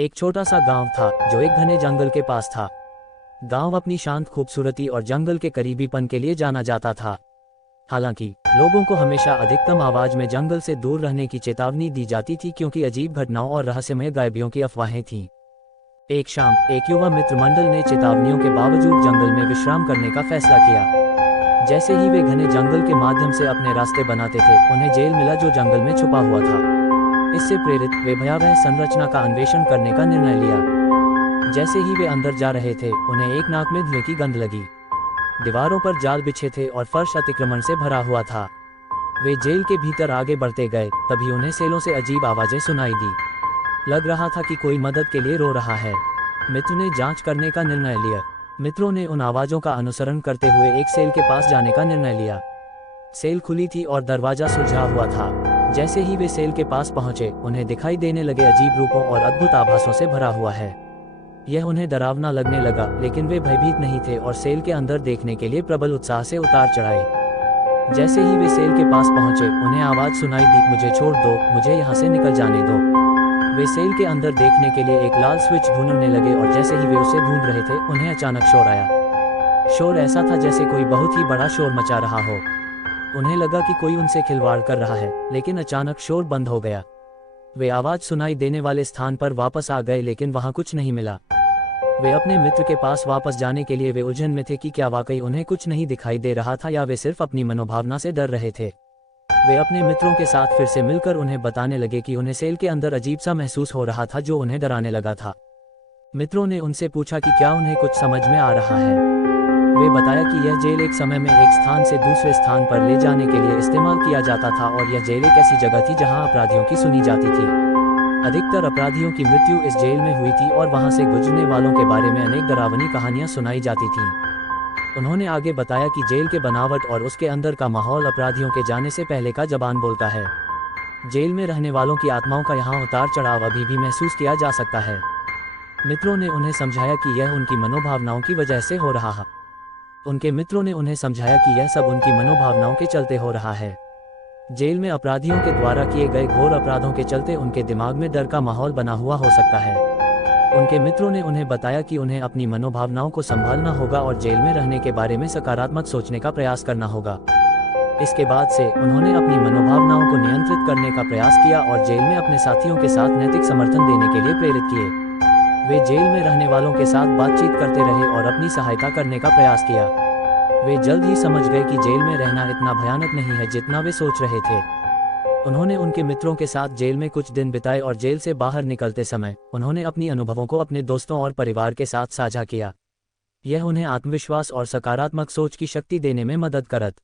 एक छोटा सा गांव था जो एक घने जंगल के पास था। गांव अपनी शांत खूबसूरती और जंगल के करीबीपन के लिए जाना जाता था। हालांकि लोगों को हमेशा अधिकतम आवाज में जंगल से दूर रहने की चेतावनी दी जाती थी क्योंकि अजीब घटनाओं और रहस्यमय गायबियों की अफवाहें थीं। एक शाम एक युवा मित्र मंडल ने चेतावनियों के बावजूद जंगल में विश्राम करने का फैसला किया। जैसे ही वे घने जंगल के माध्यम से अपने रास्ते बनाते थे, उन्हें जेल मिला जो जंगल में छुपा हुआ था। इससे प्रेरित वे भयावह संरचना का अन्वेषण करने का निर्णय लिया। जैसे ही वे अंदर जा रहे थे, उन्हें एक नाक में धुएं की गंध लगी। दीवारों पर जाल बिछे थे और फर्श अतिक्रमण से भरा हुआ था। वे जेल के भीतर आगे बढ़ते गए, तभी उन्हें सेलों से अजीब आवाजें सुनाई दी। लग रहा था कि कोई मदद के लिए रो रहा है। मित्र ने जांच करने का निर्णय लिया। मित्रों ने उन आवाजों का अनुसरण करते हुए एक सेल के पास जाने का निर्णय लिया। सेल खुली थी और दरवाजा सुलझा हुआ था। जैसे ही वे सेल के पास पहुंचे, उन्हें दिखाई देने लगे अजीब रूपों और अद्भुत आभासों से भरा हुआ है। यह उन्हें डरावना लगने लगा, लेकिन वे भयभीत नहीं थे और सेल के अंदर देखने के लिए प्रबल उत्साह से उतार चढ़ाए। जैसे ही वे सेल के पास पहुंचे, उन्हें आवाज सुनाई दी, मुझे छोड़ दो, मुझे यहाँ से निकल जाने दो। वे सेल के अंदर देखने के लिए एक लाल स्विच ढूंढने लगे और जैसे ही वे उसे ढूंढ रहे थे, उन्हें अचानक शोर आया। शोर ऐसा था जैसे कोई बहुत ही बड़ा शोर मचा रहा हो। उन्हें लगा कि कोई उनसे खिलवाड़ कर रहा है, लेकिन अचानक शोर बंद हो गया। वे आवाज सुनाई देने वाले स्थान पर वापस आ गए, लेकिन वहां कुछ नहीं मिला। वे अपने मित्र के पास वापस जाने के लिए वे उलझन में थे कि क्या वाकई उन्हें कुछ नहीं दिखाई दे रहा था या वे सिर्फ अपनी मनोभावना से डर रहे थे। वे अपने मित्रों के साथ फिर से मिलकर उन्हें बताने लगे कि उन्हें सेल के अंदर अजीब सा महसूस हो रहा था जो उन्हें डराने लगा था। मित्रों ने उनसे पूछा कि क्या उन्हें कुछ समझ में आ रहा है। वे बताया कि यह जेल एक समय में एक स्थान से दूसरे स्थान पर ले जाने के लिए इस्तेमाल किया जाता था और यह जेल एक ऐसी जगह थी जहां अपराधियों की सुनी जाती थी। अधिकतर अपराधियों की मृत्यु इस जेल में हुई थी और वहां से गुजरने वालों के बारे में अनेक डरावनी कहानियां सुनाई जाती थीं। उन्होंने आगे बताया कि जेल के बनावट और उसके अंदर का माहौल अपराधियों के जाने से पहले का जबान बोलता है। जेल में रहने वालों की आत्माओं का यहाँ उतार चढ़ाव अभी भी महसूस किया जा सकता है। मित्रों ने उन्हें समझाया कि यह उनकी मनोभावनाओं की वजह से हो रहा है। उनके मित्रों ने उन्हें समझाया कि यह सब उनकी मनोभावनाओं के चलते हो रहा है। जेल में अपराधियों के द्वारा किए गए घोर अपराधों के चलते उनके दिमाग में डर का माहौल बना हुआ हो सकता है। उनके मित्रों ने उन्हें बताया कि उन्हें अपनी मनोभावनाओं को संभालना होगा और जेल में रहने के बारे में सकारात्मक सोचने का प्रयास करना होगा। इसके बाद से उन्होंने अपनी मनोभावनाओं को नियंत्रित करने का प्रयास किया और जेल में अपने साथियों के साथ नैतिक समर्थन देने के लिए प्रेरित किए। वे जेल में रहने वालों के साथ बातचीत करते रहे और अपनी सहायता करने का प्रयास किया। वे जल्द ही समझ गए कि जेल में रहना इतना भयानक नहीं है जितना वे सोच रहे थे। उन्होंने उनके मित्रों के साथ जेल में कुछ दिन बिताए और जेल से बाहर निकलते समय उन्होंने अपनी अनुभवों को अपने दोस्तों और परिवार के साथ साझा किया। यह उन्हें आत्मविश्वास और सकारात्मक सोच की शक्ति देने में मदद करत।